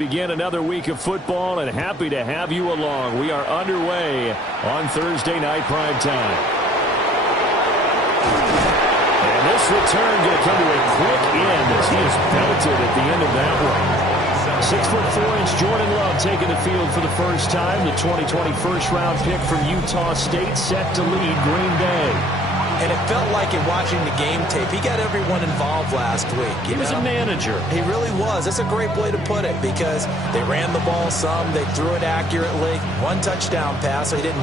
Begin another week of football, and happy to have you along. We are underway on Thursday night prime time. And this return going to come to a quick end as he is belted at the end of that one. 6'4" Jordan Love taking the field for the first time. The 2020 first-round pick from Utah State set to lead Green Bay. And it felt like in watching the game tape, he got everyone involved last week. He was a manager. He really was. That's a great way to put it because they ran the ball some, they threw it accurately. One touchdown pass, so he didn't,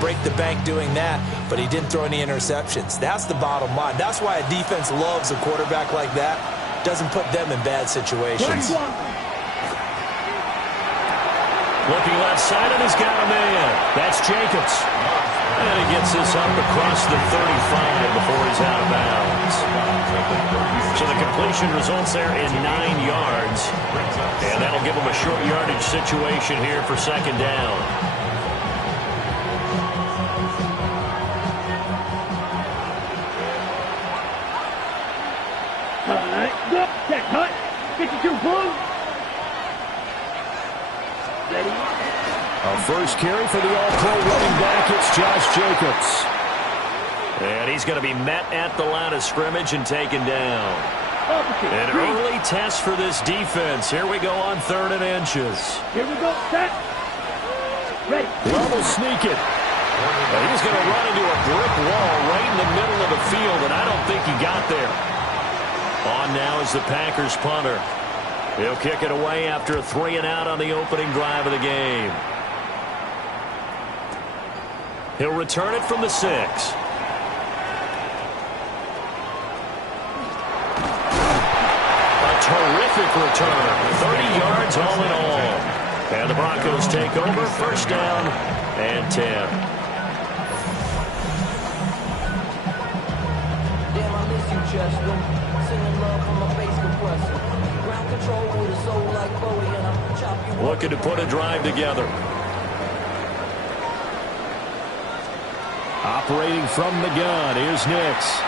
break the bank doing that, but he didn't throw any interceptions. That's the bottom line. That's why a defense loves a quarterback like that. Doesn't put them in bad situations. Looking left side, and he's got a man. That's Jacobs. And he gets this up across the 35 before he's out of bounds. So the completion results there in 9 yards. And that'll give him a short yardage situation here for second down. All right, go. Check, hut. 52, boom. Ready? A first carry for the All-Pro running back. It's Josh Jacobs. And he's going to be met at the line of scrimmage and taken down. An early test for this defense. Here we go on 3rd and inches. Here we go. Set. Ready. Love will sneak it. And he's going to run into a brick wall right in the middle of the field, and I don't think he got there. On now is the Packers punter. He'll kick it away after a 3-and-out on the opening drive of the game. He'll return it from the 6. A terrific return. 30 yards all in all. And the Broncos take over. First down and 10. Damn, I miss you, Chester. Singing love from a bass compressor. Ground control with a soul like Bowie, and I'm chop you. Looking to put a drive together. Operating from the gun, here's Nix.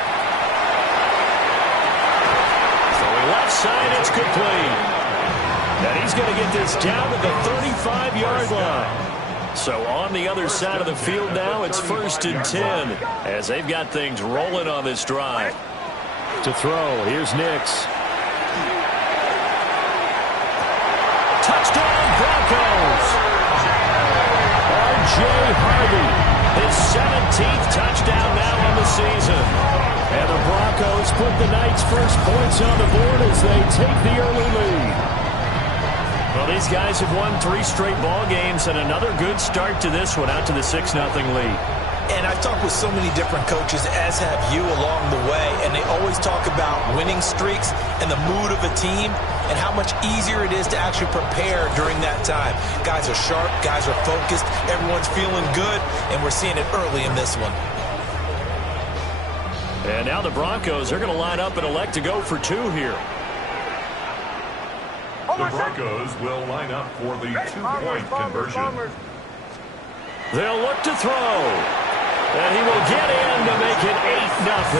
Throwing left side, it's complete. And he's going to get this down to the 35-yard line. So on the other side of the field now, it's 1st and 10 as they've got things rolling on this drive. To throw, here's Nix. Touchdown, Broncos! R.J. Harvey. His 17th touchdown now on the season. And the Broncos put the Knights' first points on the board as they take the early lead. Well, these guys have won 3 straight ball games and another good start to this one out to the 6-0 lead. And I've talked with so many different coaches, as have you, along the way, and they always talk about winning streaks and the mood of a team and how much easier it is to actually prepare during that time. Guys are sharp, guys are focused, everyone's feeling good, and we're seeing it early in this one. And now the Broncos are going to line up and elect to go for 2 here. The Broncos will line up for the 2-point conversion. They'll look to throw. And he will get in to make it 8-0.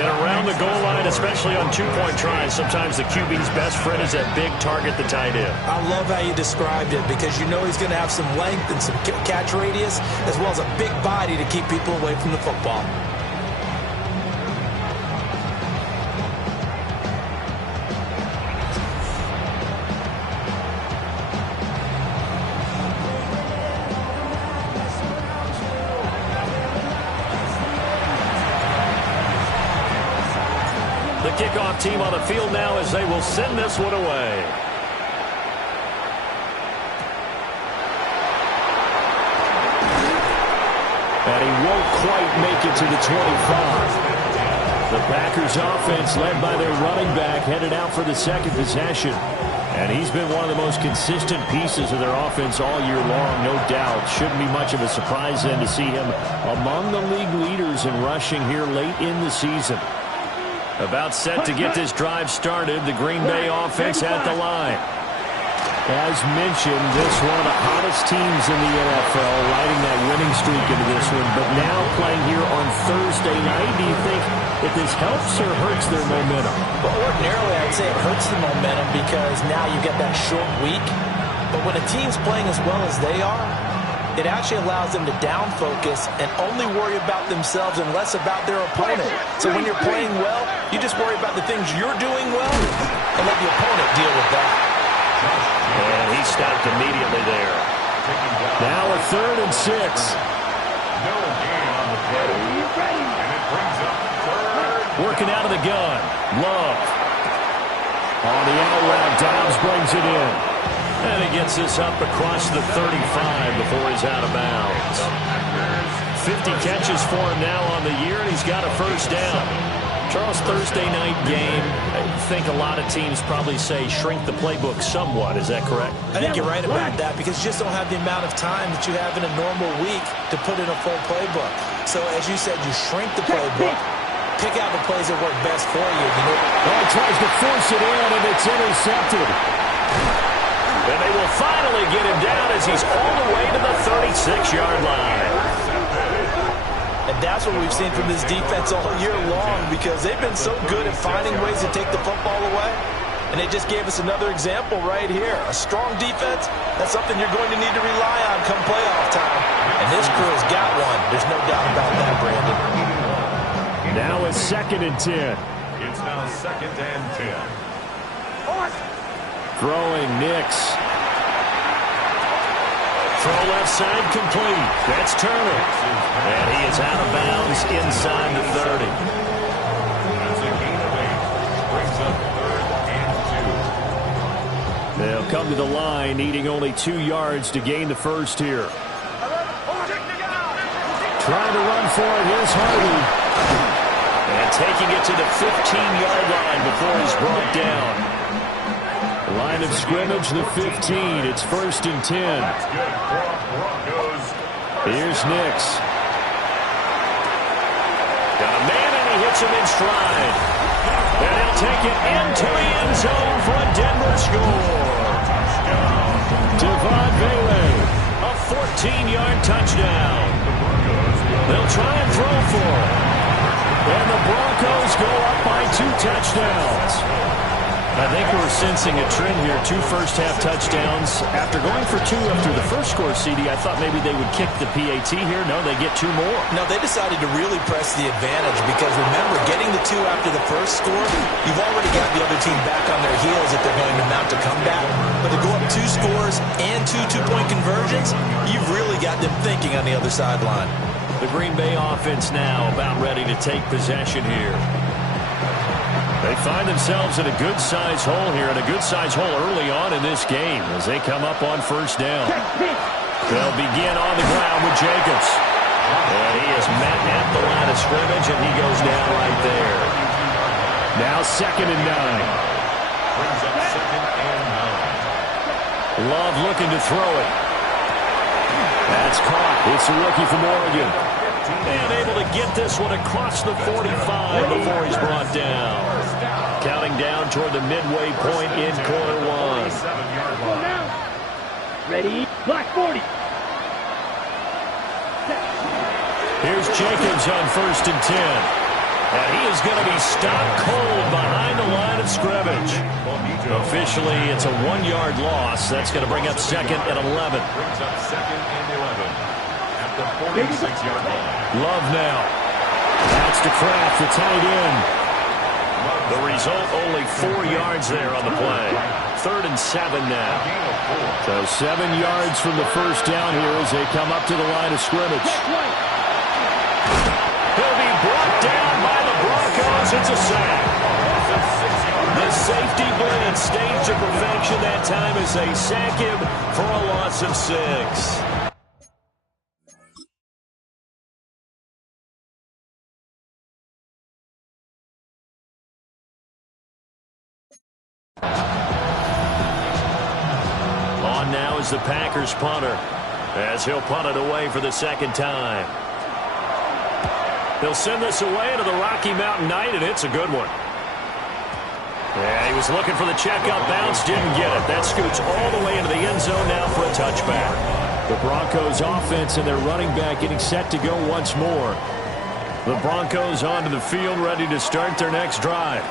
And around the goal line, especially on 2-point tries, sometimes the QB's best friend is that big target, the tight end. I love how you described it because you know he's going to have some length and some catch radius as well as a big body to keep people away from the football. Kickoff team on the field now as they will send this one away. And he won't quite make it to the 25. The Packers offense led by their running back headed out for the second possession. And he's been one of the most consistent pieces of their offense all year long, no doubt. Shouldn't be much of a surprise then to see him among the league leaders in rushing here late in the season. About set to get this drive started. The Green Bay offense at the line. As mentioned, this one of the hottest teams in the NFL, riding that winning streak into this one, but now playing here on Thursday night. Do you think that this helps or hurts their momentum? Well, ordinarily, I'd say it hurts the momentum because now you get that short week. But when a team's playing as well as they are, it actually allows them to down focus and only worry about themselves and less about their opponent. So when you're playing well, you just worry about the things you're doing well and let the opponent deal with that. And he stopped immediately there. Now a 3rd and 6. No gain on the play. And it brings up 3rd. Working out of the gun. Love. On the out route, Dobbs brings it in. And he gets this up across the 35 before he's out of bounds. 50 catches for him now on the year, and he's got a first down. Charles, Thursday night game, I think a lot of teams probably say shrink the playbook somewhat. Is that correct? I think you're right about that because you just don't have the amount of time that you have in a normal week to put in a full playbook. So as you said, you shrink the playbook, pick out the plays that work best for you. He tries to force it in, and it's intercepted. And they will finally get him down as he's all the way to the 36-yard line. And that's what we've seen from this defense all year long because they've been so good at finding ways to take the football away. And they just gave us another example right here. A strong defense, that's something you're going to need to rely on come playoff time. And this crew has got one. There's no doubt about that, Brandon. Now it's 2nd and 10. It's now 2nd and 10. Throwing Nix. Throw left side complete. That's Turner. And he is out of bounds inside the 30. That's a gain of 8. Brings up 3rd and 2. They'll come to the line, needing only 2 yards to gain the first here. Trying to run for it. Here's Hardy. And taking it to the 15-yard line before he's brought down. Line of scrimmage, the 15. It's 1st and 10. That's good for Broncos. Here's Nix. Got a man, and he hits him in stride. And he'll take it into the end zone for a Denver score. Devon Bailey, a 14-yard touchdown. They'll try and throw for it. And the Broncos go up by 2 touchdowns. I think we're sensing a trend here. 2 first-half touchdowns. After going for 2 after the first score, CD, I thought maybe they would kick the PAT here. No, they get 2 more. No, they decided to really press the advantage because, remember, getting the 2 after the first score, you've already got the other team back on their heels if they're going to mount a comeback. But to go up 2 scores and 2 two-point conversions, you've really got them thinking on the other sideline. The Green Bay offense now about ready to take possession here. They find themselves in a good-sized hole here, and a good-sized hole early on in this game as they come up on first down. They'll begin on the ground with Jacobs. And he is met at the line of scrimmage, and he goes down right there. Now 2nd and 9. Brings up 2nd and 9. Love looking to throw it. That's caught. It's a rookie from Oregon. And able to get this one across the 45 before he's brought down. Counting down toward the midway point in quarter 1. Ready? Block 40. Here's Jacobs on 1st and 10. And he is going to be stopped cold behind the line of scrimmage. Officially, it's a 1-yard loss. That's going to bring up 2nd and 11. Brings up 2nd and 11 at the 46-yard line. Love now. That's to Kraft, the tight end. The result, only 4 yards there on the play. 3rd and 7 now. So 7 yards from the first down here as they come up to the line of scrimmage. He'll be brought down by the Broncos. It's a sack. The safety blitz staged to perfection that time as they sack him for a loss of 6. On now is the Packers punter as he'll punt it away for the 2nd time. He'll send this away to the Rocky Mountain Knight, and it's a good one. Yeah, he was looking for the checkout bounce, didn't get it. That scoots all the way into the end zone now for a touchback. The Broncos offense and their running back getting set to go once more. The Broncos onto the field, ready to start their next drive.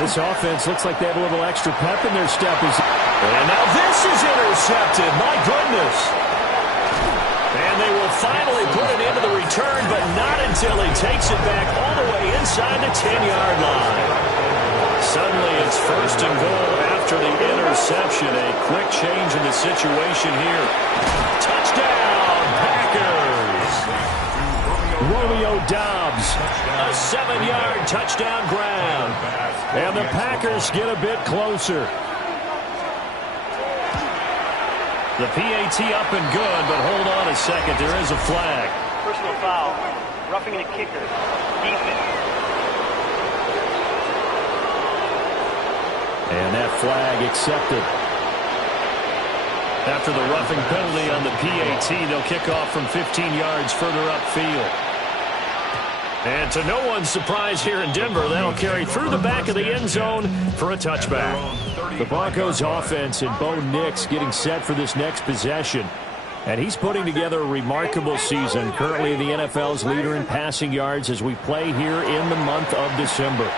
This offense looks like they have a little extra pep in their step. And now this is intercepted. My goodness. And they will finally put it into the return, but not until he takes it back all the way inside the 10-yard line. Suddenly it's first and goal after the interception. A quick change in the situation here. Touchdown, Packers. Romeo Doubs, a 7-yard touchdown grab. And the Packers get a bit closer. The PAT up and good, but hold on a second. There is a flag. Personal foul. Roughing the kicker. Defense. And that flag accepted. After the roughing penalty on the PAT, they'll kick off from 15 yards further upfield. And to no one's surprise here in Denver, that'll carry through the back of the end zone for a touchback. The Broncos offense and Bo Nix getting set for this next possession. And he's putting together a remarkable season, currently the NFL's leader in passing yards as we play here in the month of December.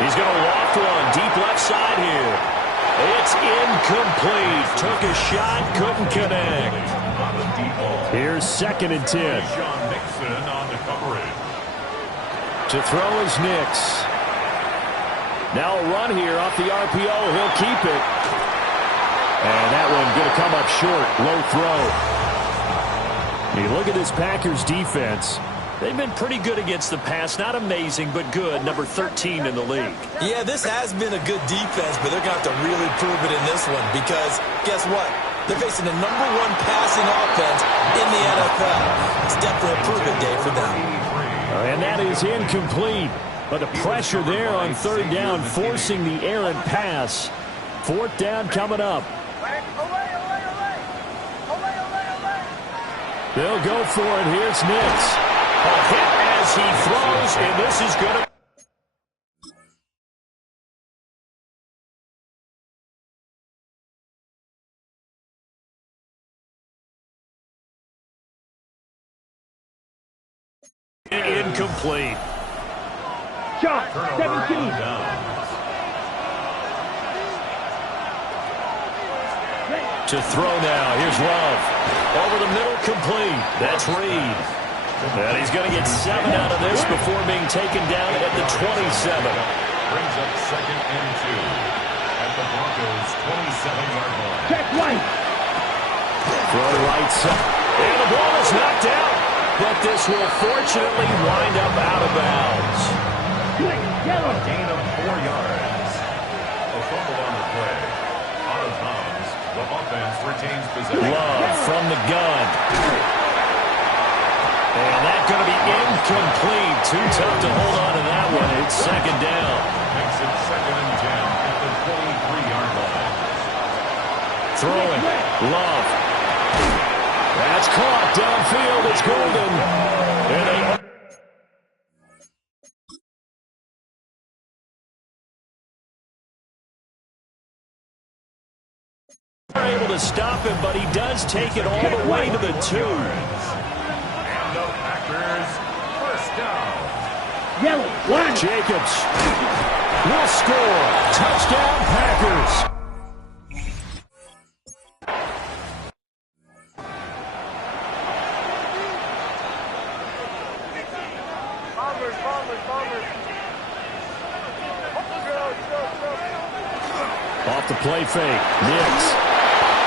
He's going to loft one deep left side here. It's incomplete. Took a shot, couldn't connect. Here's 2nd and 10. To throw is Nix. Now a run here off the RPO. He'll keep it. And that one going to come up short. Low throw. You look at this Packers defense. They've been pretty good against the pass. Not amazing, but good. Number 13 in the league. Yeah, this has been a good defense, but they're going to have to really prove it in this one because guess what? They're facing the #1 passing offense in the NFL. It's definitely a prove-it day for them. And that is incomplete. But the pressure there on 3rd down, forcing the errant pass. 4th down coming up. They'll go for it. Here's Nix. A hit as he throws, and this is going to... Incomplete. Shot, 17. To throw now. Here's Love. Over the middle, complete. That's Reed. And he's going to get 7 out of this before being taken down at the 27. Brings up 2nd and 2 at the Broncos' 27-yard line. Check right. Throw right side. And the ball is knocked out. But this will fortunately wind up out of bounds. Yellow. A gain of 4 yards. A fumble on the play. Out of bounds. The offense retains possession. Love from the gun. And that's going to be incomplete. Too tough to hold on to that one. It's 2nd down. Makes it 2nd and 10 at the 23-yard line. Throwing. Love. That's caught downfield. It's Golden. And they are able to stop him, but he does take it all the way to the 2. And the Packers, 1st down. Yellow. One. Jacobs will score. Touchdown, Packers. Off the play fake. Nix.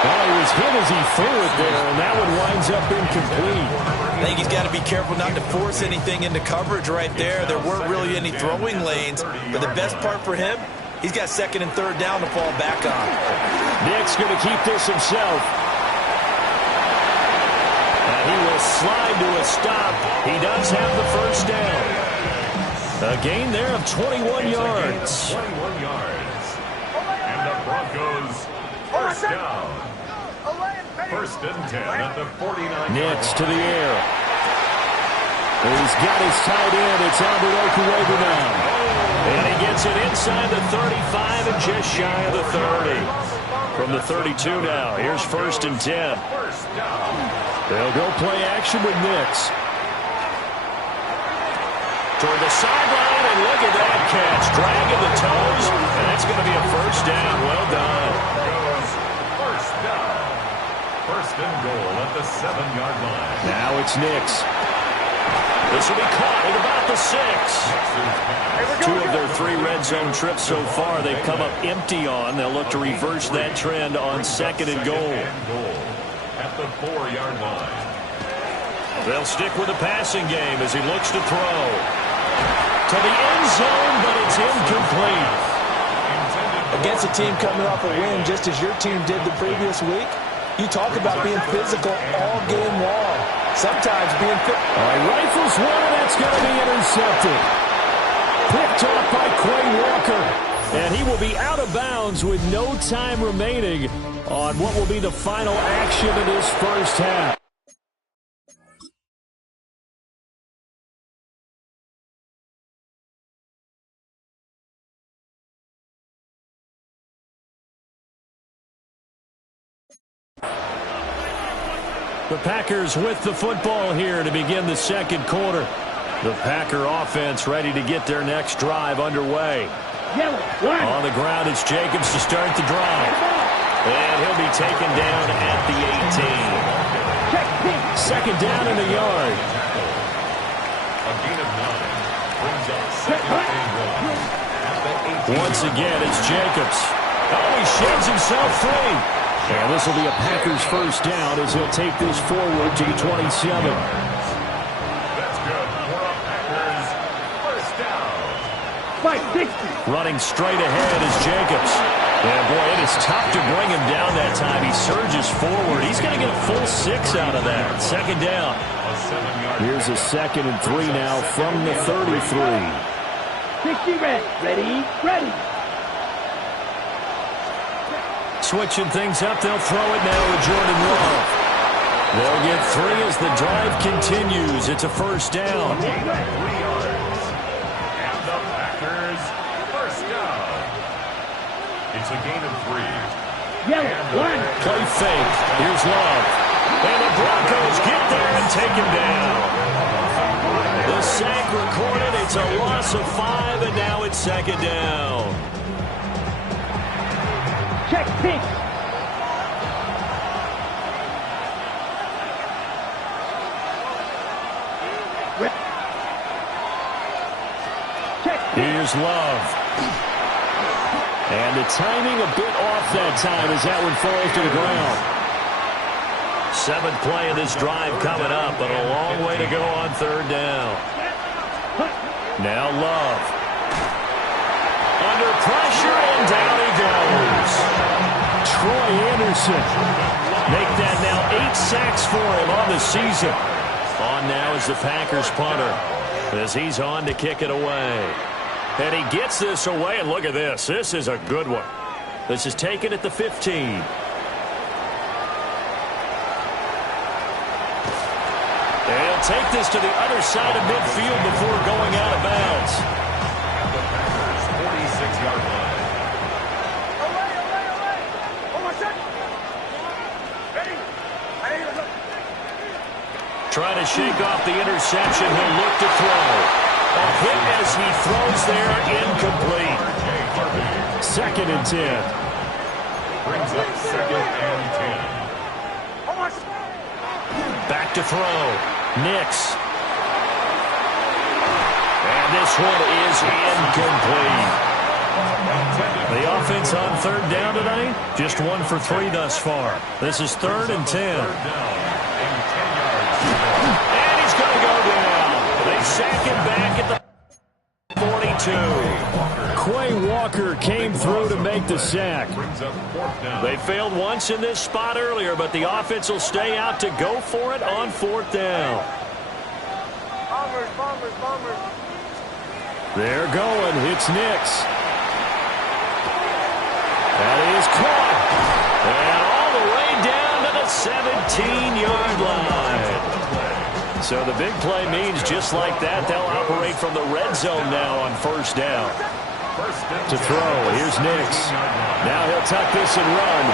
Well, he was hit as he threw it there, and that one winds up incomplete. I think he's got to be careful not to force anything into coverage right there. There weren't really any throwing lanes, but the best part for him, he's got 2nd and 3rd down to fall back on. Nix going to keep this himself. And he will slide to a stop. He does have the 1st down. A gain there of 21 yards. 21 yards. And the Broncos, 1st down. 1st and 10 at the 49. Nix to the air. He's got his tight end. It's Albert Okuwebe now. And he gets it inside the 35 and just shy of the 30. From the 32 now, here's 1st and 10. They'll go play action with Nix. Toward the sideline, and look at that catch. Dragging the toes, and that's going to be a 1st down. Well done. 1st down. 1st and goal at the 7-yard line. Now it's Nix. This will be caught at about the 6. 2 of their 3 red zone trips so far they've come up empty on. They'll look to reverse that trend on 2nd and goal. At the 4-yard line. They'll stick with the passing game as he looks to throw. To the end zone, but it's incomplete. Against a team coming off a win just as your team did the previous week, you talk about being physical all game long. Sometimes being fit. All right, rifles one, and that's going to be intercepted. Picked off by Quay Walker. And he will be out of bounds with no time remaining on what will be the final action of this first half. The Packers with the football here to begin the 2nd quarter. The Packer offense ready to get their next drive underway. On the ground, it's Jacobs to start the drive. And he'll be taken down at the 18. 2nd down in the yard. A gain of 9 brings up 2nd and 1 at the 18. Once again, it's Jacobs. Oh, he sheds himself free. And this will be a Packers 1st down as he'll take this forward to the 27. That's good for a Packers 1st down. 560. Running straight ahead is Jacobs. And boy, it is tough to bring him down that time. He surges forward. He's going to get a full 6 out of that. 2nd down. A 7-yard. Here's a 2nd and 3 now from the 33. 60 red. Ready. Switching things up, they'll throw it now with Jordan Love. They'll get 3 as the drive continues. It's a 1st down. 3 yards. And the Packers 1st down. It's a gain of 3. One. Play fake. Here's Love. And the Broncos get there and take him down. The sack recorded. It's a loss of 5, and now it's 2nd down. Check pitch. Here's Love. And the timing a bit off that time as that one falls to the ground. 7th play of this drive coming up, but a long way to go on 3rd down. Now Love. Under pressure, and down he goes. Troy Anderson. Make that now 8 sacks for him on the season. On now is the Packers punter as he's on to kick it away. And he gets this away, and look at this. This is a good one. This is taken at the 15. And he'll take this to the other side of midfield before going out of bounds. At the Packers 46-yard line. Trying to shake off the interception. He'll look to throw. A hit as he throws there, incomplete. 2nd and 10. Brings up 2nd and 10. Back to throw. Nix. And this one is incomplete. The offense on 3rd down tonight, just 1 for 3 thus far. This is 3rd and 10. 3rd down and 10 yards. And he's going to go down. They sack him back at the 42. Quay Walker came through to make the sack. Brings up 4th down. They failed once in this spot earlier, but the offense will stay out to go for it on 4th down. Bombers. They're going. It's Nix. That is caught. And all the way down to the 17-yard line. So the big play means just like that, they'll operate from the red zone now on first down. To throw, here's Nix. Now he'll tuck this and run.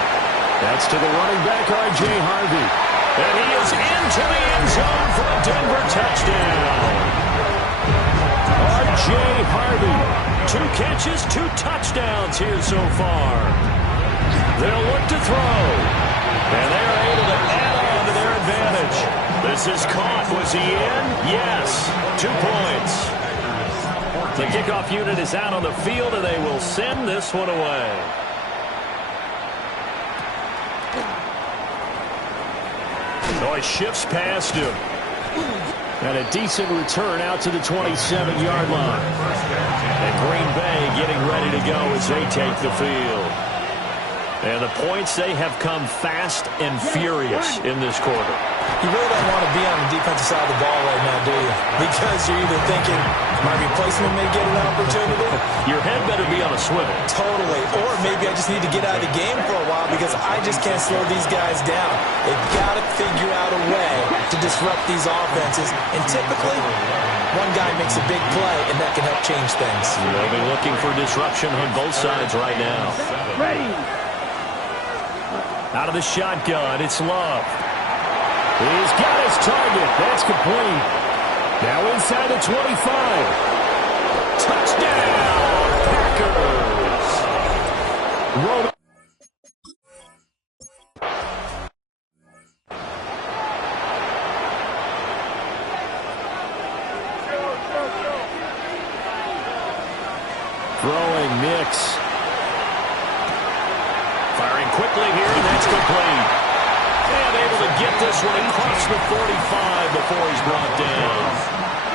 That's to the running back, R.J. Harvey. And he is into the end zone for a Denver touchdown. R.J. Harvey, 2 catches, 2 touchdowns here so far. They'll look to throw. And they are able to add on to their advantage. This is caught. Was he in? Yes. 2 points. The kickoff unit is out on the field, and they will send this one away. So he shifts past him. And a decent return out to the 27-yard line. And Green Bay getting ready to go as they take the field. And the points, they have come fast and furious in this quarter. You really don't want to be on the defensive side of the ball right now, do you? Because you're either thinking my replacement may get an opportunity. Your head better be on a swivel. Totally. Or maybe I just need to get out of the game for a while because I just can't slow these guys down. They've got to figure out a way to disrupt these offenses. And typically, one guy makes a big play, and that can help change things. They'll be looking for disruption on both sides right now. Ready. Out of the shotgun, it's Love. He's got his target. That's complete. Now inside the 25. Touchdown, Packers. Rolling. Throwing Nix. Firing quickly here, and that's complete. And able to get this one across the 45 before he's brought down.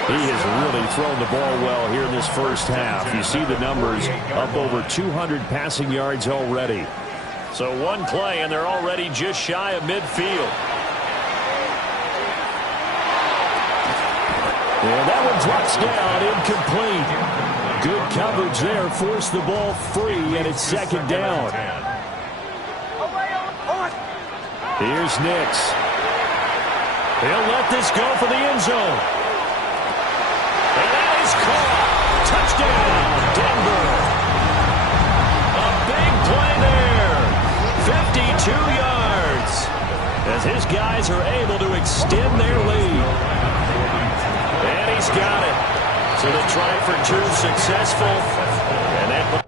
He has really thrown the ball well here in this first half. You see the numbers, up over 200 passing yards already. So one play, and they're already just shy of midfield. And that one drops down, incomplete. Good coverage there, forced the ball free, and it's second down. Here's Nix. He'll let this go for the end zone. And that is caught. Touchdown, Denver. A big play there. 52 yards. As his guys are able to extend their lead. And he's got it. So they try for 2 successful. And that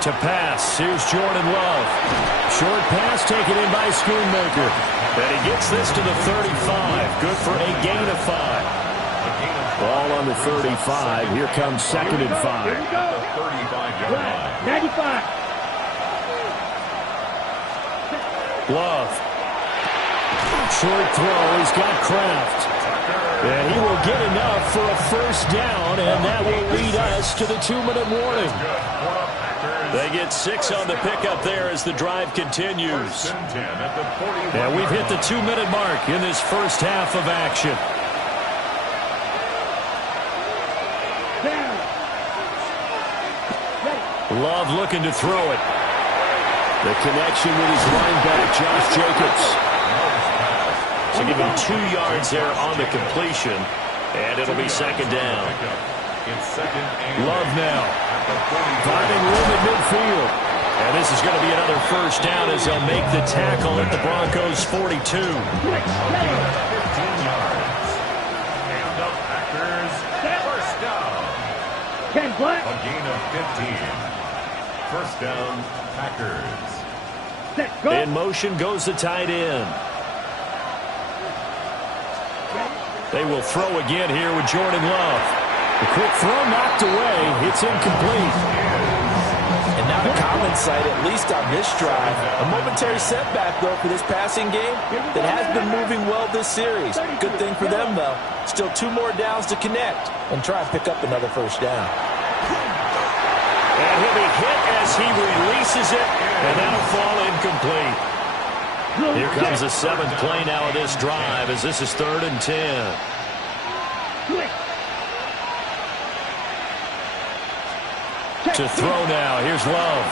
to pass. Here's Jordan Love. Short pass taken in by Schoonmaker. And he gets this to the 35. Good for a gain of 5. Ball on the 35. Here comes 2nd and 5. 95. Love. Short throw. He's got Kraft. And he will get enough for a first down, and that will lead us to the 2-minute warning. They get 6 on the pickup there as the drive continues. And we've hit the 2-minute mark in this first half of action. Love looking to throw it. The connection with his linebacker, Josh Jacobs. So give him 2 yards there on the completion, and it'll be second down. Love now, finding room at midfield. And this is going to be another first down as they'll make the tackle at the Broncos' 42. 15 yards. And the Packers, first down. A gain of 15. First down, Packers. In motion goes the tight end. They will throw again here with Jordan Love. The quick throw knocked away. It's incomplete. And not a common sight, at least on this drive. A momentary setback, though, for this passing game that has been moving well this series. Good thing for them, though. Still 2 more downs to connect and try and pick up another first down. And he'll be hit as he releases it, and that'll fall incomplete. Here comes the 7th play now of this drive as this is 3rd and 10. To throw now, here's Love.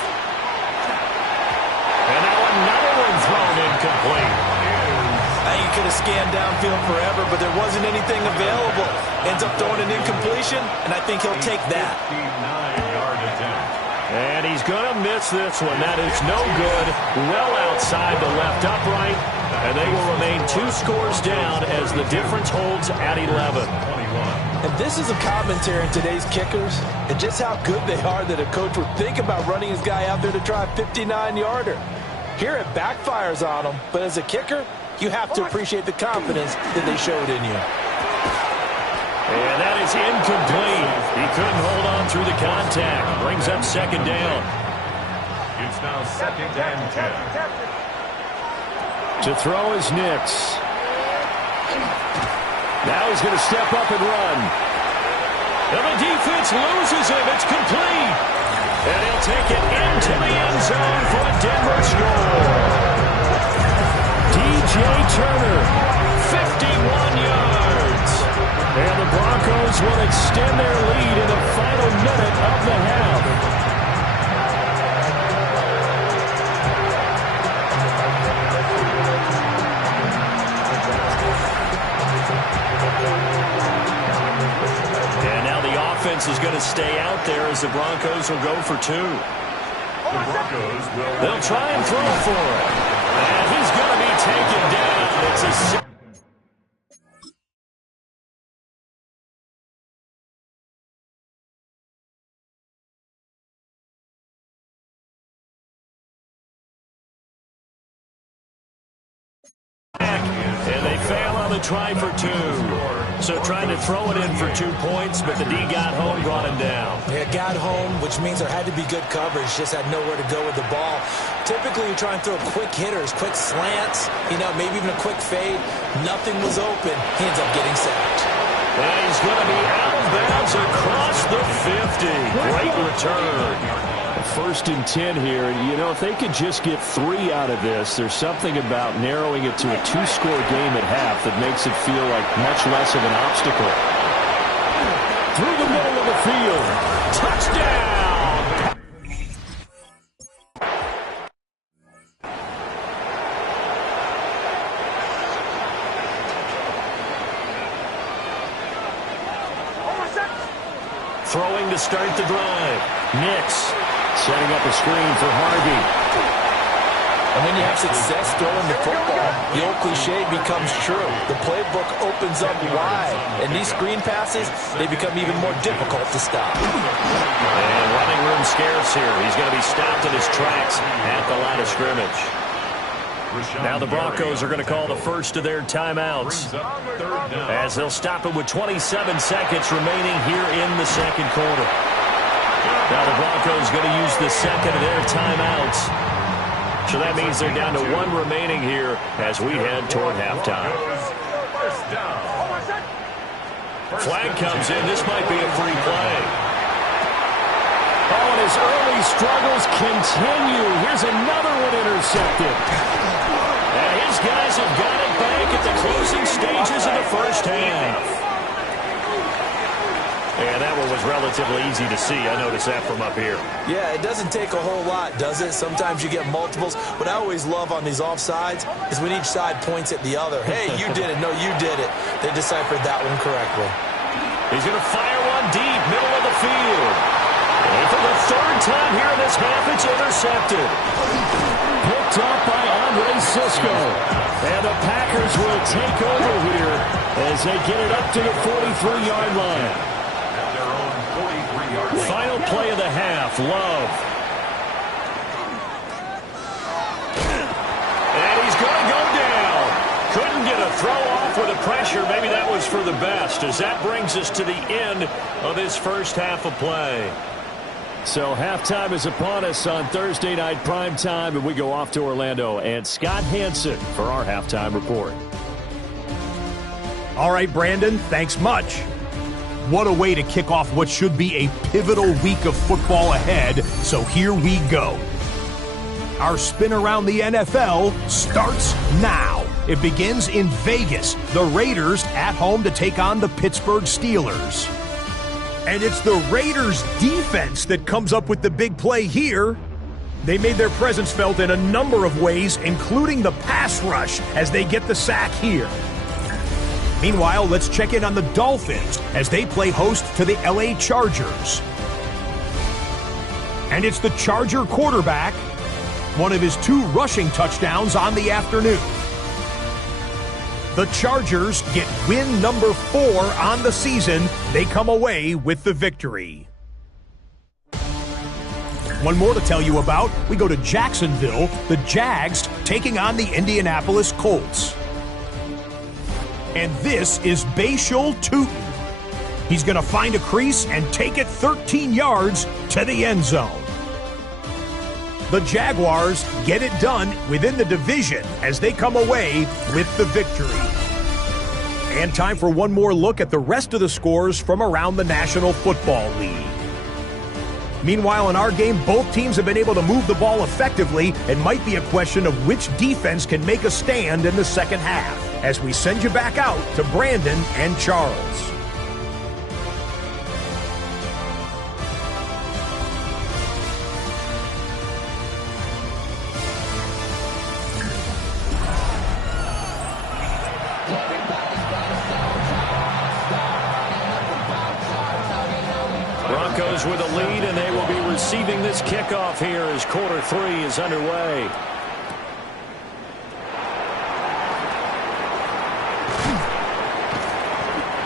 And now another one thrown incomplete. I think he could have scanned downfield forever, but there wasn't anything available. Ends up throwing an incompletion, and I think he'll take that. 59-yard attempt. And he's going to miss this one. That is no good. Well outside the left upright. And they will remain 2 scores down as the difference holds at 11. And this is a commentary in today's kickers and just how good they are that a coach would think about running his guy out there to try a 59-yarder. Here it backfires on him, but as a kicker, you have to appreciate the confidence that they showed in you. And that is incomplete. He couldn't hold on through the contact. Brings up second down. It's now second and 10. To throw is Nix. Now he's going to step up and run. And the defense loses him. It's complete. And he'll take it into the end zone for a Denver score. DJ Turner, 51 yards. And the Broncos will extend their lead in the final minute of the half. And now the offense is going to stay out there as the Broncos will go for 2. The Broncos will... They'll try and throw for it. And he's going to be taken down. It's a... And they fail on the try for 2. So trying to throw it in for 2 points, but the D got home, brought him down. Yeah, got home, which means there had to be good coverage. Just had nowhere to go with the ball. Typically, you try and throw quick hitters, quick slants, maybe even a quick fade. Nothing was open. He ends up getting sacked. And he's going to be out of bounds across the 50. Great return. 1st and 10 here. If they could just get 3 out of this, there's something about narrowing it to a 2-score game at half that makes it feel like much less of an obstacle. Through the middle of the field. Touchdown! Throwing to start the drive. Nix setting up a screen for Harvey. And when you have success throwing the football, the old cliche becomes true. The playbook opens up wide. And these screen passes, they become even more difficult to stop. And running room scarce here. He's going to be stopped in his tracks at the line of scrimmage. Now the Broncos are going to call the first of their timeouts, as they'll stop it with 27 seconds remaining here in the second quarter. Now the Broncos going to use the second of their timeouts. So that means they're down to 1 remaining here as we head toward halftime. Flag comes in. This might be a free play. Oh, and his early struggles continue. Here's another one intercepted. And his guys have got it back at the closing stages of the first half. And that one was relatively easy to see. I noticed that from up here. Yeah, it doesn't take a whole lot, does it? Sometimes you get multiples. What I always love on these offsides is when each side points at the other. Hey, you did it. No, you did it. They deciphered that one correctly. He's going to fire one deep, middle of the field. And for the 3rd time here in this half, it's intercepted. Picked up by Andre Cisco. And the Packers will take over here as they get it up to the 43-yard line. Final play of the half, Love. And he's going to go down. Couldn't get a throw off with the pressure. Maybe that was for the best, as that brings us to the end of this first half of play. So halftime is upon us on Thursday night primetime, and we go off to Orlando. And Scott Hansen for our halftime report. All right, Brandon, thanks much. What a way to kick off what should be a pivotal week of football ahead, so here we go. Our spin around the NFL starts now. It begins in Vegas. The Raiders at home to take on the Pittsburgh Steelers. And it's the Raiders' defense that comes up with the big play here. They made their presence felt in a number of ways, including the pass rush, as they get the sack here. Meanwhile, let's check in on the Dolphins as they play host to the LA Chargers. And it's the Charger quarterback, one of his 2 rushing touchdowns on the afternoon. The Chargers get win number 4 on the season. They come away with the victory. One more to tell you about. We go to Jacksonville, the Jags taking on the Indianapolis Colts. And this is Bashal Tutin. He's going to find a crease and take it 13 yards to the end zone. The Jaguars get it done within the division as they come away with the victory. And time for one more look at the rest of the scores from around the National Football League. Meanwhile, in our game, both teams have been able to move the ball effectively. It might be a question of which defense can make a stand in the second half, as we send you back out to Brandon and Charles. Broncos with a lead, and they will be receiving this kickoff here as quarter 3 is underway.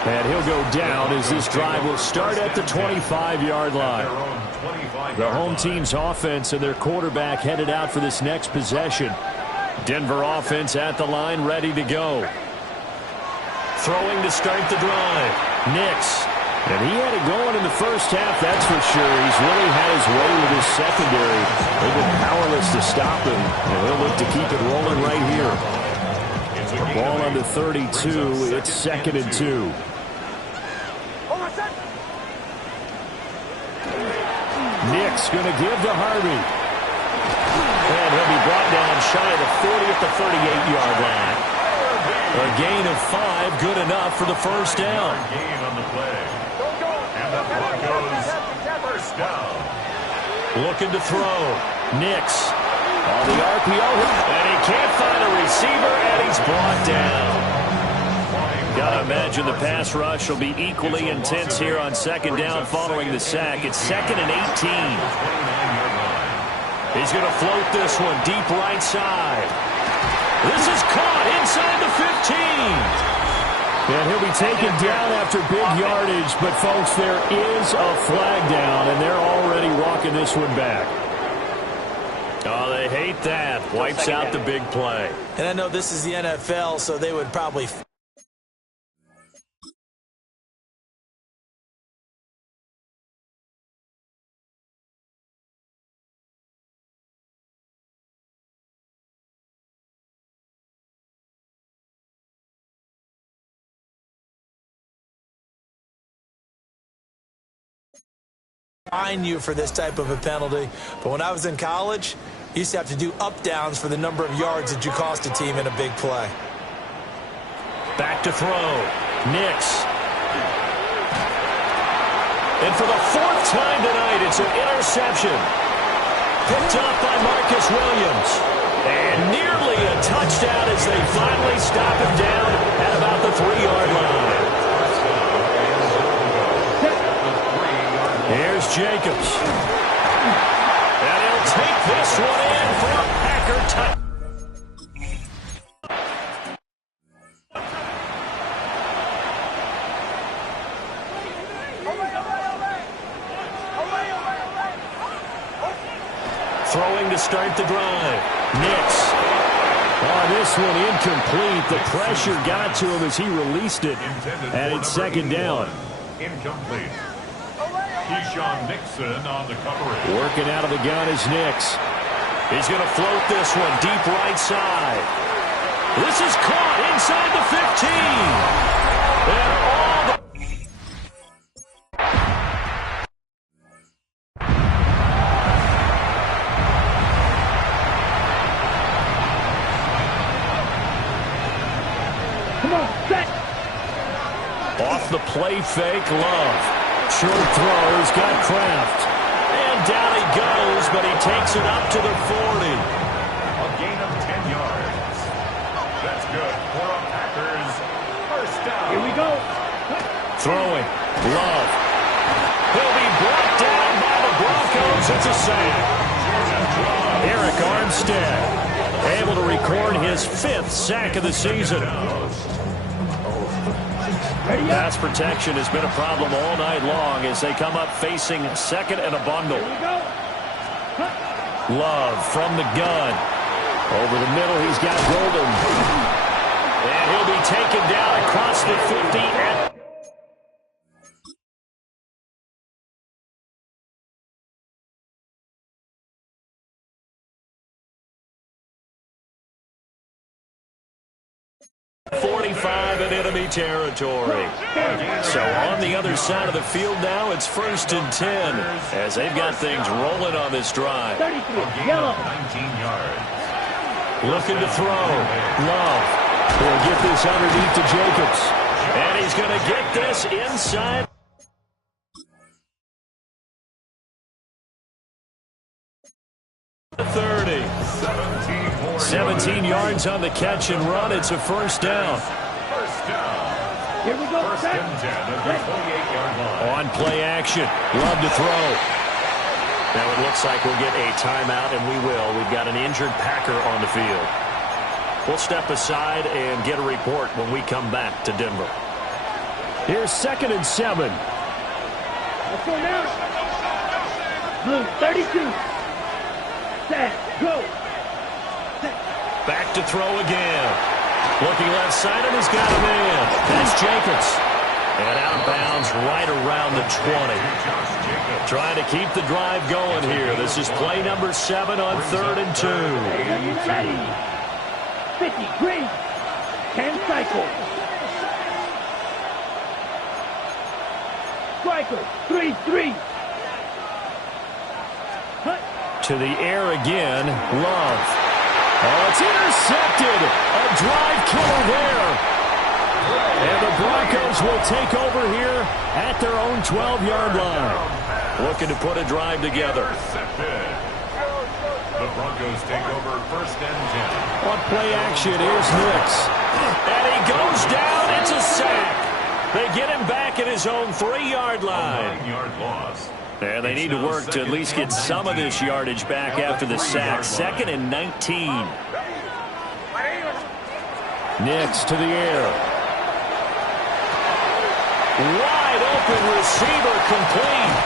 And he'll go down as this drive will start at the 25-yard line. The home team's offense and their quarterback headed out for this next possession. Denver offense at the line, ready to go. Throwing to start the drive. Nix. And he had it going in the first half, that's for sure. He's really had his way with his secondary. They've been powerless to stop him, and he'll look to keep it rolling right here. The ball under 32. It's 2nd and 2. Nix going to give to Harvey. And he'll be brought down shy of the 40 at the 38-yard line. A gain of 5, good enough for the first down. Gain on the play. And the Broncos first down. Looking to throw. Nix on the RPO. And he can't find a receiver, and he's brought down. Gotta imagine the pass rush will be equally intense here on 2nd down following the sack. It's 2nd and 18. He's going to float this one deep right side. This is caught inside the 15. And he'll be taken down after big yardage. But, folks, there is a flag down, and they're already walking this one back. Oh, they hate that. Wipes out the big play. And I know this is the NFL, so they would probably... fine you for this type of a penalty. But when I was in college, you used to have to do up-downs for the number of yards that you cost a team in a big play. Back to throw. Nix. And for the 4th time tonight, it's an interception. Picked up by Marcus Williams. And nearly a touchdown as they finally stop him down at about the 3-yard line. Here's Jacobs. And he'll take this one in for a Packer touchdown. Throwing to start the drive. Nix. Oh, this one incomplete. The pressure got to him as he released it. And it's 2nd down. Incomplete. Keyshawn Nixon on the coverage. Working out of the gun is Nix. He's going to float this one deep right side. This is caught inside the 15. And all the... Come on, set. Off the play fake, Love. Short throws, got Kraft. And down he goes, but he takes it up to the 40. A gain of 10 yards. That's good for a Packers first down. Here we go. Throwing. Love. He'll be brought down by the Broncos. It's a sack. Eric Armstead able to record his 5th sack of the season. Pass protection has been a problem all night long as they come up facing second and a bundle. Love from the gun. Over the middle, he's got Golden. And he'll be taken down across the 50 at 45 in enemy territory. So on the other side of the field now, it's 1st and 10 as they've got things rolling on this drive. 33, yellow. 19 yards. Looking to throw. Love. He'll get this underneath to Jacobs. And he's going to get this inside. The 30. 17 yards on the catch and run. It's a first down. First down. Here we go. First and 10 at the 28-yard line. On play action. Love to throw. Now it looks like we'll get a timeout, and we will. We've got an injured Packer on the field. We'll step aside and get a report when we come back to Denver. Here's 2nd and 7. Let's go now. Blue, 32. Set, go. Back to throw again. Looking left side, and he's got a man. That's Jacobs. And out of bounds right around the 20. Trying to keep the drive going here. This is play number 7 on 3rd and 2. Ready. 50, green. 10 cycle. Striker, 3-3. To the air again. Love. Oh, it's intercepted. A drive killer there. And the Broncos will take over here at their own 12-yard line. Looking to put a drive together. The Broncos take over 1st and 10. On play action, here's Nix. And he goes down. It's a sack. They get him back at his own 3-yard line. 9-yard loss. And they need to work to at least get some of this yardage back after the sack. 2nd and 19. Nix to the air. Wide open receiver complete.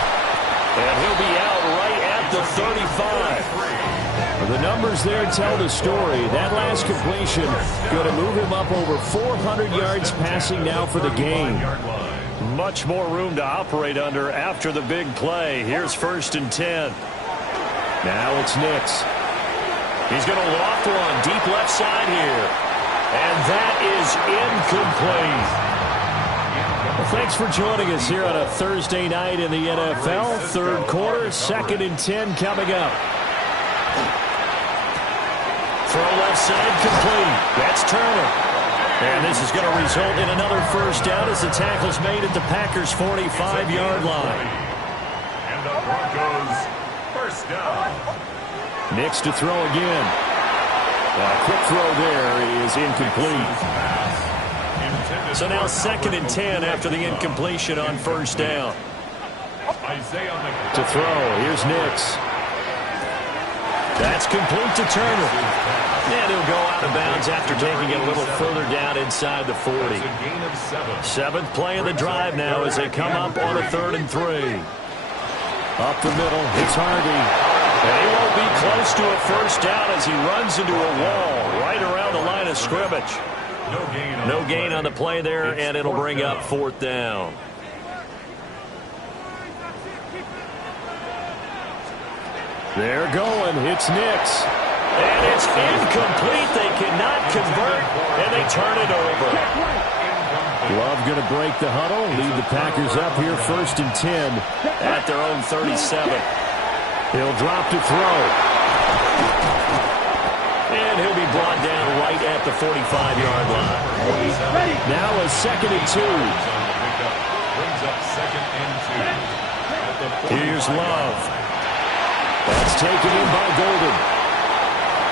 And he'll be out right at the 35. The numbers there tell the story. That last completion going to move him up over 400 yards passing now for the game. Much more room to operate under after the big play. Here's 1st and 10. Now it's Nix. He's going to loft one deep left side here. And that is incomplete. Well, thanks for joining us here on a Thursday night in the NFL. 3rd quarter, 2nd and 10 coming up. Throw left side complete. That's Turner. And this is going to result in another first down as the tackle's made at the Packers' 45-yard line. And the Broncos first down. Nix to throw again. A quick throw there is incomplete. So now 2nd and 10 after the incompletion on first down. To throw, here's Nix. That's complete to Turner. And he'll go out of bounds after taking it a little further down inside the 40. 7th play of the drive now as they come up on a 3rd and 3. Up the middle, it's Harvey. And he won't be close to a first down as he runs into a wall right around the line of scrimmage. No gain on the play there, and it'll bring up 4th down. They're going. It's Nix. And it's incomplete. They cannot convert, and they turn it over. Love going to break the huddle, lead the Packers up here 1st and 10 at their own 37. He'll drop to throw. And he'll be brought down right at the 45-yard line. Now a 2nd and 2. Brings up 2nd and 2. Here's Love. That's taken in by Golden.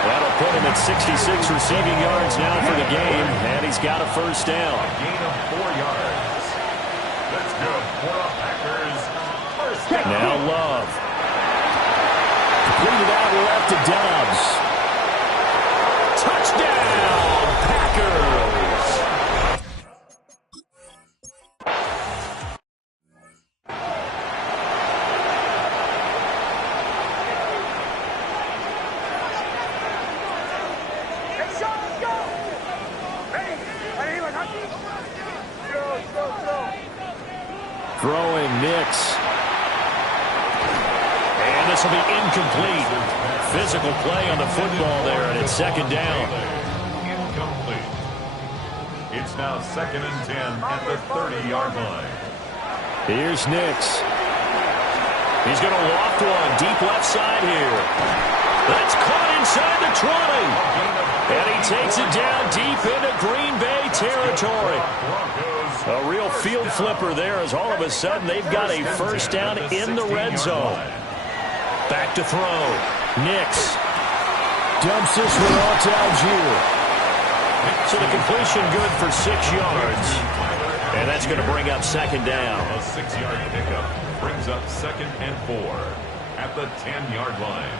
That'll put him at 66 receiving yards now for the game, and he's got a first down. A gain of 4 yards. That's good for the Packers. First down. Now Love. Completed out left to Dobbs. Touchdown, Packers! Throwing Nix. And this will be incomplete. Physical play on the football there, and it's 2nd down. Incomplete. It's now 2nd and 10 at the 30-yard line. Here's Nix. He's going to loft one deep left side here. That's caught inside the 20. And he takes it down deep into Green Bay territory. A real field flipper there as all of a sudden they've got a first down in the red zone. Back to throw. Nix dumps this one off to Algier. So the completion good for 6 yards. And that's going to bring up 2nd down. A 6-yard pickup brings up 2nd and 4 at the 10-yard line.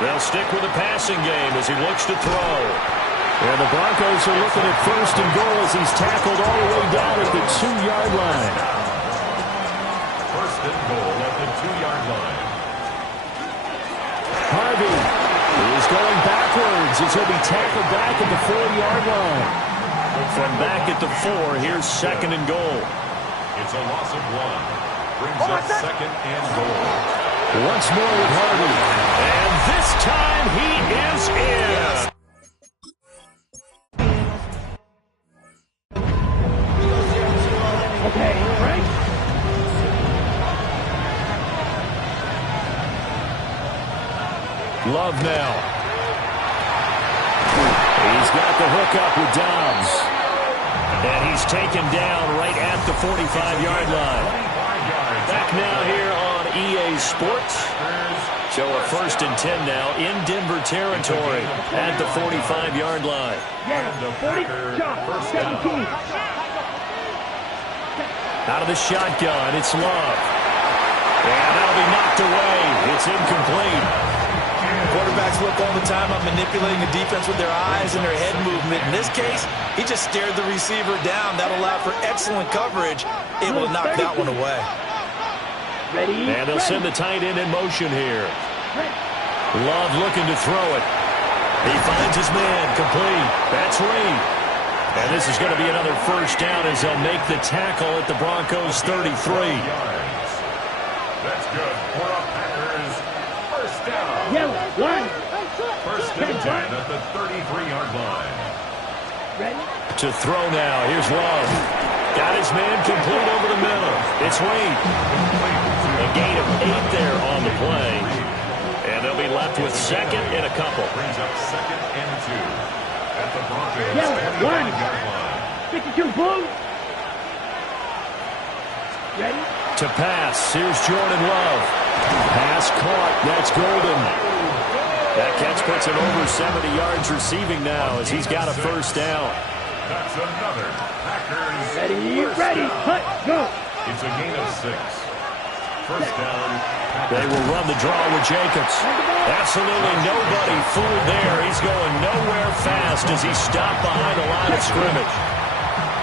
They'll stick with the passing game as he looks to throw. And the Broncos are looking at 1st and goal as he's tackled all the way down at the 2-yard line. 1st and goal at the 2-yard line. Harvey is going backwards as he'll be tackled back at the 4-yard line. From back at the 4, here's 2nd and goal. It's a loss of 1. Brings up 2nd and goal. Once more with Harvey. And this time he is in. Okay, Frank. Love now. He's got the hook up with Dobbs. And he's taken down right at the 45-yard line. Back now here on EA Sports. So a 1st and 10 now in Denver territory at the 45-yard line. Yeah, 40, shot, 17. Out of the shotgun, it's Love. And that'll be knocked away. It's incomplete. Quarterbacks look all the time on manipulating the defense with their eyes and their head movement. In this case, he just stared the receiver down. That allowed for excellent coverage. Able to knock that one away. Ready? And they'll send the tight end in motion here. Love looking to throw it. He finds his man, complete. That's Reed. And this is going to be another first down as they'll make the tackle at the Broncos 33. That's good for the Packers. First down. Yellow, line. 1st and 10 at the 33-yard line. Ready? To throw now. Here's Love. Got his man complete over the middle. It's Reed. A gain of 8 there on the play. And they'll be left with 2nd and a couple. Brings up 2nd and 2 at the Broncos Yellow, 45-yard line. 52 blue. Ready? To pass. Here's Jordan Love. Pass caught. That's Golden. That catch puts him over 70 yards receiving now as he's got a first down. That's another Packers. Ready, first ready, down. hut, go. It's a gain of 6. First down. They will run the draw with Jacobs. Absolutely nobody fooled there. He's going nowhere fast as he stopped behind the line of scrimmage.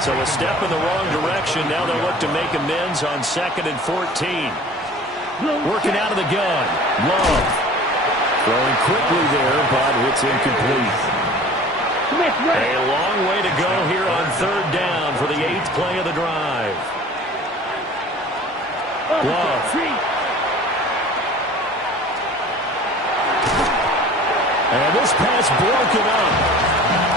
So a step in the wrong direction. Now they'll look to make amends on 2nd and 14. Working out of the gun. Love. Throwing quickly there, but it's incomplete. A long way to go here on 3rd down for the 8th play of the drive. Love. And this pass broken up.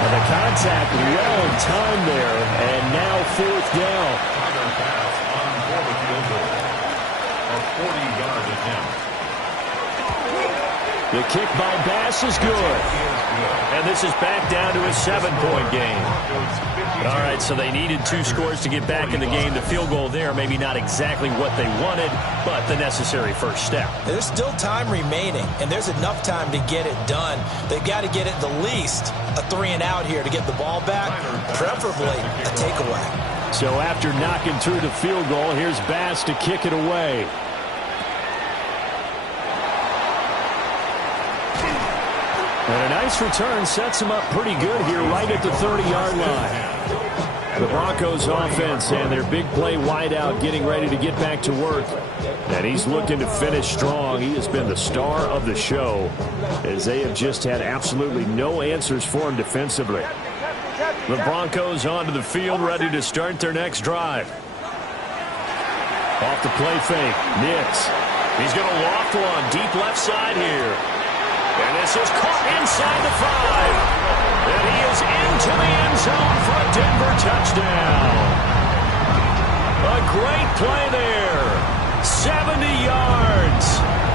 And the contact well in time there. And now 4th down. Another pass on for the field goal. A 40-yard attempt. The kick by Bass is good. And this is back down to a 7-point game. All right, so they needed 2 scores to get back in the game. The field goal there, maybe not exactly what they wanted, but the necessary first step. There's still time remaining, and there's enough time to get it done. They've got to get at the least a 3-and-out here to get the ball back, preferably a takeaway. So after knocking through the field goal, here's Bass to kick it away. And a nice return sets him up pretty good here right at the 30-yard line. The Broncos offense and their big play wideout getting ready to get back to work. And he's looking to finish strong. He has been the star of the show as they have just had absolutely no answers for him defensively. The Broncos onto the field ready to start their next drive. Off the play fake, Nix. He's going to loft one deep left side here. And this is caught inside the 5. And he is into the end zone for a Denver touchdown. A great play there. 70 yards.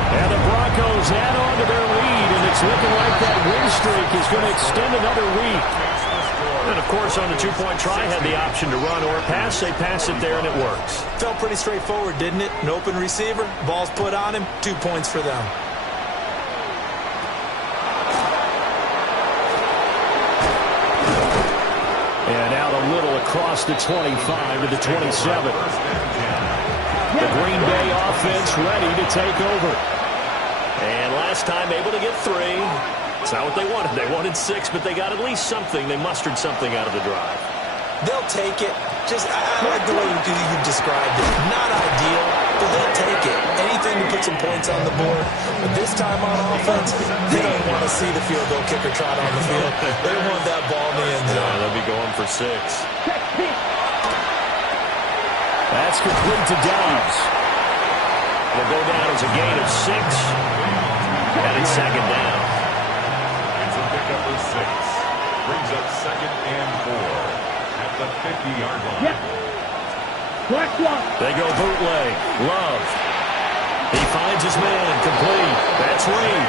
And the Broncos add on to their lead, and it's looking like that win streak is going to extend another week. And, of course, on the 2-point try, had the option to run or pass. They pass it there, and it works. Felt pretty straightforward, didn't it? An open receiver, ball's put on him, 2 points for them. And out a little across the 25 to the 27. The Green Bay offense ready to take over. And last time able to get 3. It's not what they wanted. They wanted 6, but they got at least something. They mustered something out of the drive. They'll take it. I like the way you described it. Not ideal, but they'll take it. Anything to put some points on the board. But this time on offense, they don't want to see the field goal kicker trot on the field. They want that ball in the end zone. No, they'll be going for 6. That's complete to Dobbs. It'll go down as a gain of 6. And it's second down. It's a pickup of 6. Brings up 2nd and 4 at the 50-yard line. Yep. They go bootleg. Love. He finds his man. Complete. That's Reed.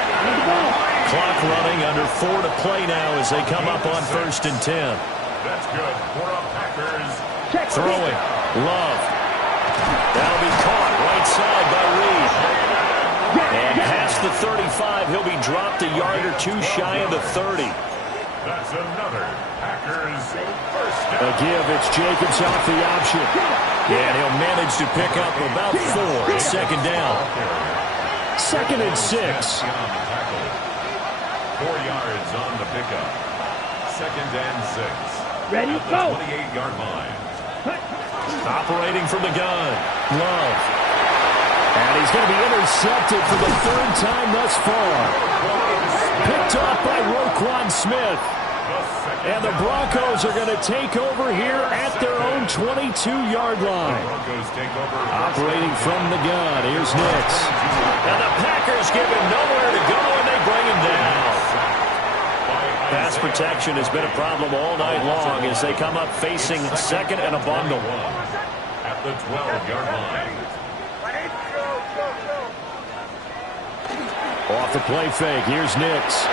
Clock running under 4 to play now as they come up on 1st and 10. That's good for a Packers. Throwing. Love. That'll be caught right side by Reed. And past the 35, he'll be dropped a yard or 2 shy of the 30. That's another Packers first down. A give, it's Jacobs off the option. And he'll manage to pick up about 4. It's second down. 2nd and 6. 4 yards on the pickup. 2nd and 6. Ready, at the go. 28-yard line. Operating from the gun. Love. And he's going to be intercepted for the 3rd time thus far. Picked off by Roquan Smith. And the Broncos are going to take over here at their own 22-yard line. Operating from the gun. Here's Nix. And the Packers give him nowhere to go, and they bring him down. Pass protection has been a problem all night long as they come up facing 2nd and a bundle. At the 12-yard line. Off the play fake. Here's Nix.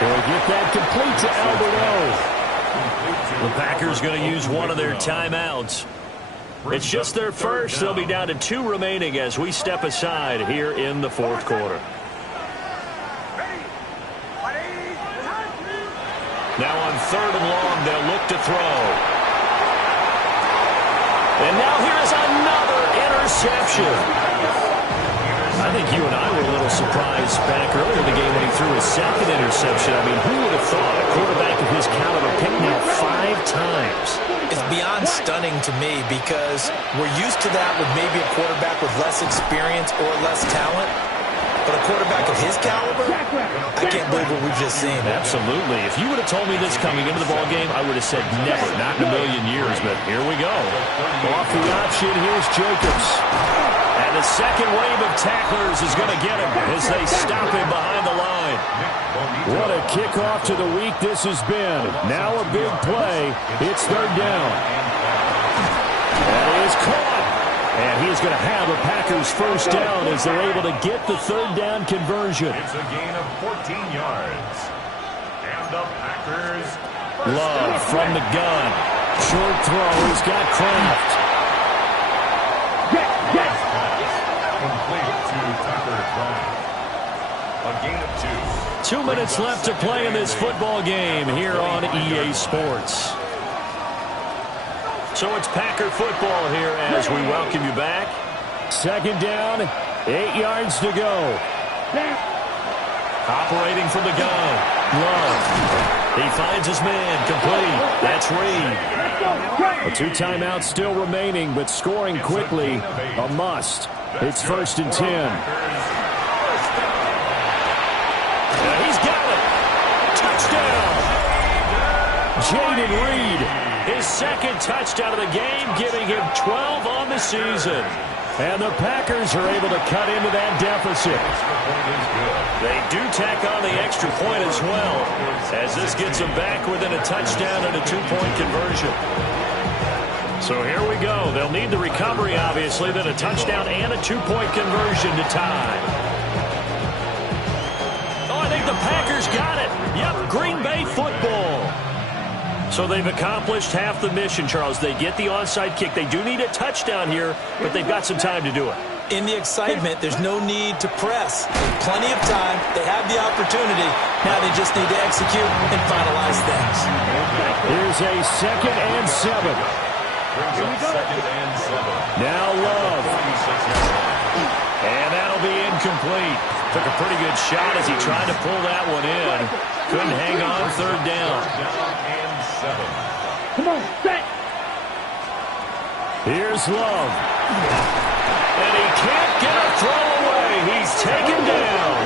He'll get that complete to Alberto. The Packers going to use one of their timeouts. It's just their first. They'll be down to 2 remaining as we step aside here in the 4th quarter. Now on 3rd and long, they'll look to throw. And now here's another interception. I think you and I were a little surprised back earlier in the game when he threw his 2nd interception. I mean, who would have thought a quarterback of his caliber picked now 5 times? It's beyond stunning to me because we're used to that with maybe a quarterback with less experience or less talent. But a quarterback of his caliber, I can't believe what we've just seen. Absolutely. If you would have told me this coming into the ballgame, I would have said never, not in a million years. But here we go. Off the option, here's Jacobs. And the second wave of tacklers is going to get him as they stop him behind the line. What a kickoff to the week this has been. Now a big play. It's 3rd down. That is caught. And he's going to have a Packers first down as they're able to get the 3rd down conversion. It's a gain of 14 yards. the Packers. Love from the gun. Short throw. He's got Kraft. Complete to Tucker Kraft. A gain of 2. 2 minutes left to play in this football game here on EA Sports. So it's Packer football here as we welcome you back. Second down, 8 yards to go. Operating from the gun. Love. He finds his man. Complete. That's Reed. A 2 timeouts still remaining, but scoring quickly a must. It's 1st and 10. He's got it. Touchdown. Jaden Reed, his second touchdown of the game, giving him 12 on the season. And the Packers are able to cut into that deficit. They do tack on the extra point as well, as this gets them back within a touchdown and a 2-point conversion. So here we go. They'll need the recovery, obviously, then a touchdown and a 2-point conversion to tie. Oh, I think the Packers got it. Yep, Green Bay football. So they've accomplished half the mission, Charles. They get the onside kick. They do need a touchdown here, but they've got some time to do it. In the excitement, there's no need to press. Plenty of time. They have the opportunity. Now they just need to execute and finalize things. Here's a 2nd and 7. Now Love. And that'll be incomplete. Took a pretty good shot as he tried to pull that one in. Couldn't hang on 3rd down. Come on, set. Here's Love. And he can't get a throw away. He's taken down.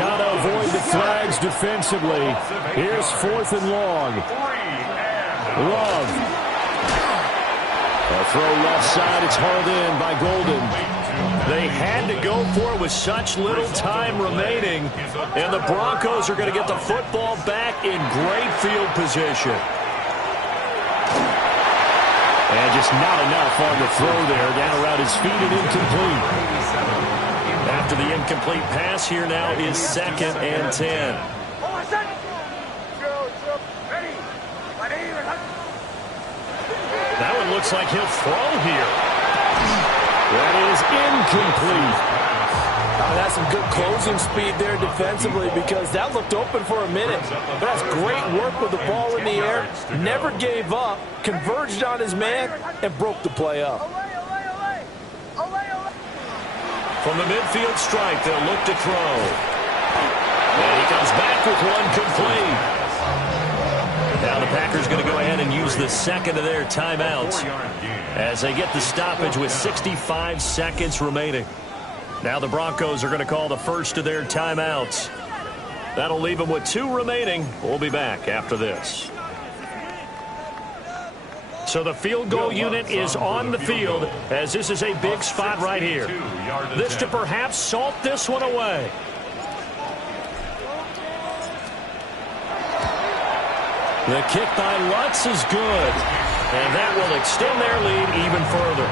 Got to avoid the flags defensively. Here's 4th and long. Love. A throw left side. It's hauled in by Golden. They had to go for it with such little time remaining. And the Broncos are going to get the football back in great field position. And just not enough on the throw there. Down around his feet and incomplete. After the incomplete pass, here now is 2nd and 10. That one looks like he'll throw here. That is incomplete. That's some good closing speed there defensively, because that looked open for a minute. But that's great work with the ball in the air. Never gave up, converged on his man, and broke the play up. From the midfield stripe, they'll look to throw. And he comes back with one complete. Now the Packers going to go ahead and use the second of their timeouts as they get the stoppage with 65 seconds remaining. Now the Broncos are going to call the first of their timeouts. That'll leave them with 2 remaining. We'll be back after this. So the field goal unit is on the field, as this is a big spot right here. This to perhaps salt this one away. The kick by Lutz is good, and that will extend their lead even further.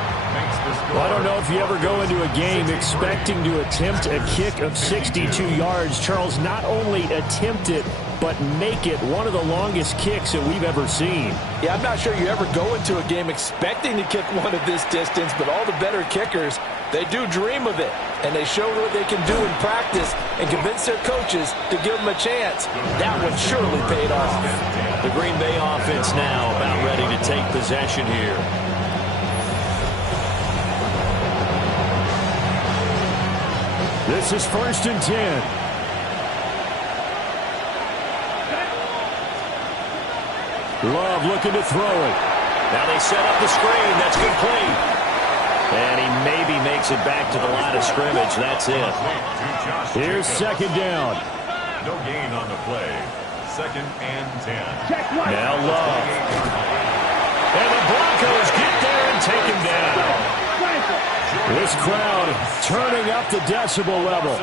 Well, I don't know if you ever go into a game expecting to attempt a kick of 62 yards. Charles, not only attempt it, but make it one of the longest kicks that we've ever seen. Yeah, I'm not sure you ever go into a game expecting to kick one of this distance, but all the better kickers, they do dream of it, and they show what they can do in practice and convince their coaches to give them a chance. That one surely paid off. The Green Bay offense now about ready to take possession here. This is 1st and 10. Love looking to throw it. Now they set up the screen. That's complete. And he maybe makes it back to the line of scrimmage. That's it. Here's 2nd down. No gain on the play. 2nd and 10. Now Love. And the Broncos get there and take him down. This crowd turning up the decibel level.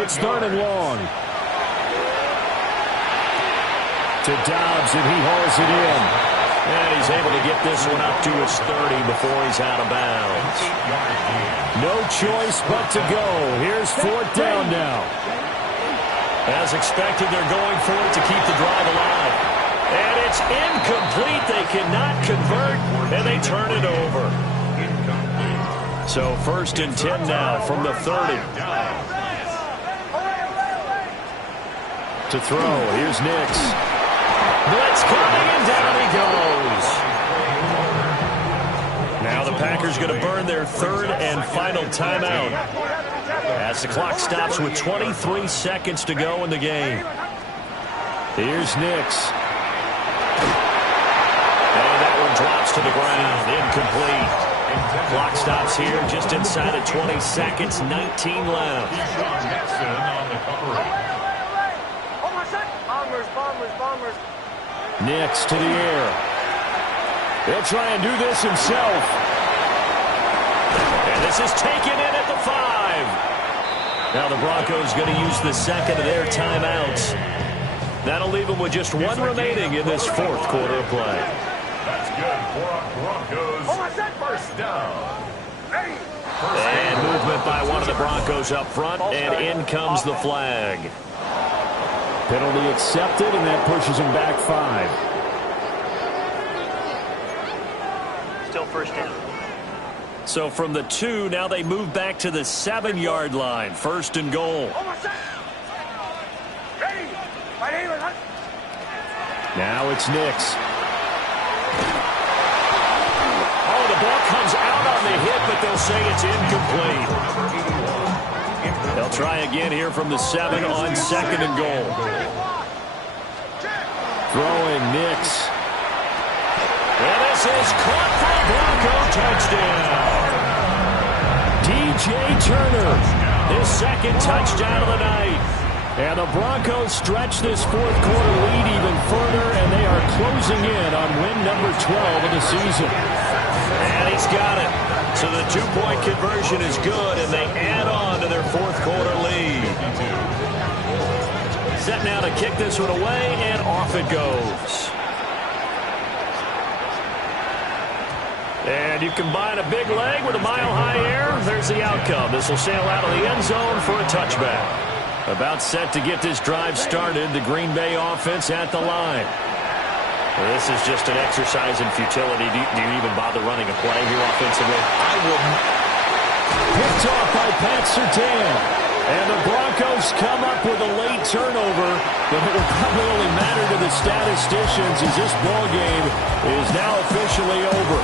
It's 3rd and long. To Dobbs, and he hauls it in. And he's able to get this one up to his 30 before he's out of bounds. No choice but to go. Here's 4th down now. As expected, they're going for it to keep the drive alive. And it's incomplete. They cannot convert, and they turn it over. So 1st and 10 now from the 30. To throw, here's Nix. Blitz coming, and down he goes. Now the Packers going to burn their 3rd and final timeout as the clock stops with 23 seconds to go in the game. Here's Nix. And that one drops to the ground. Incomplete. Clock stops here just inside of 20 seconds. 19 left. Nix to the air. He'll try and do this himself. And this is taken in at the 5. Now the Broncos going to use the 2nd of their timeouts. That'll leave them with just 1 remaining in this 4th quarter of play. That's good for a Broncos first down. And movement by one of the Broncos up front, and in comes the flag. Penalty accepted, and that pushes him back 5. Still first down. So from the 2, now they move back to the 7-yard line. 1st and goal. Now it's Nix. Oh, the ball comes out on the hit, but they'll say it's incomplete. They'll try again here from the 7 on 2nd and goal. Throwing Nix. And this is caught for a Bronco touchdown. DJ Turner, his 2nd touchdown of the night. And the Broncos stretch this 4th quarter lead even further, and they are closing in on win number 12 of the season. And he's got it. So the 2-point conversion is good, and they add on to their 4th quarter lead. Set now to kick this one away, and off it goes. And you combine a big leg with a mile-high air, there's the outcome. This will sail out of the end zone for a touchback. About set to get this drive started, the Green Bay offense at the line. Well, this is just an exercise in futility. Do you even bother running a play here offensively? I wouldn't. Picked off by Pat Surtain. And the Broncos come up with a late turnover, but it will probably only matter to the statisticians as this ball game is now officially over.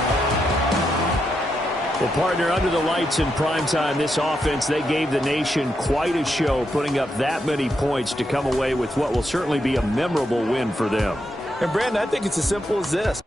Well, partner, under the lights in primetime, this offense, they gave the nation quite a show, putting up that many points to come away with what will certainly be a memorable win for them. And, Brandon, I think it's as simple as this.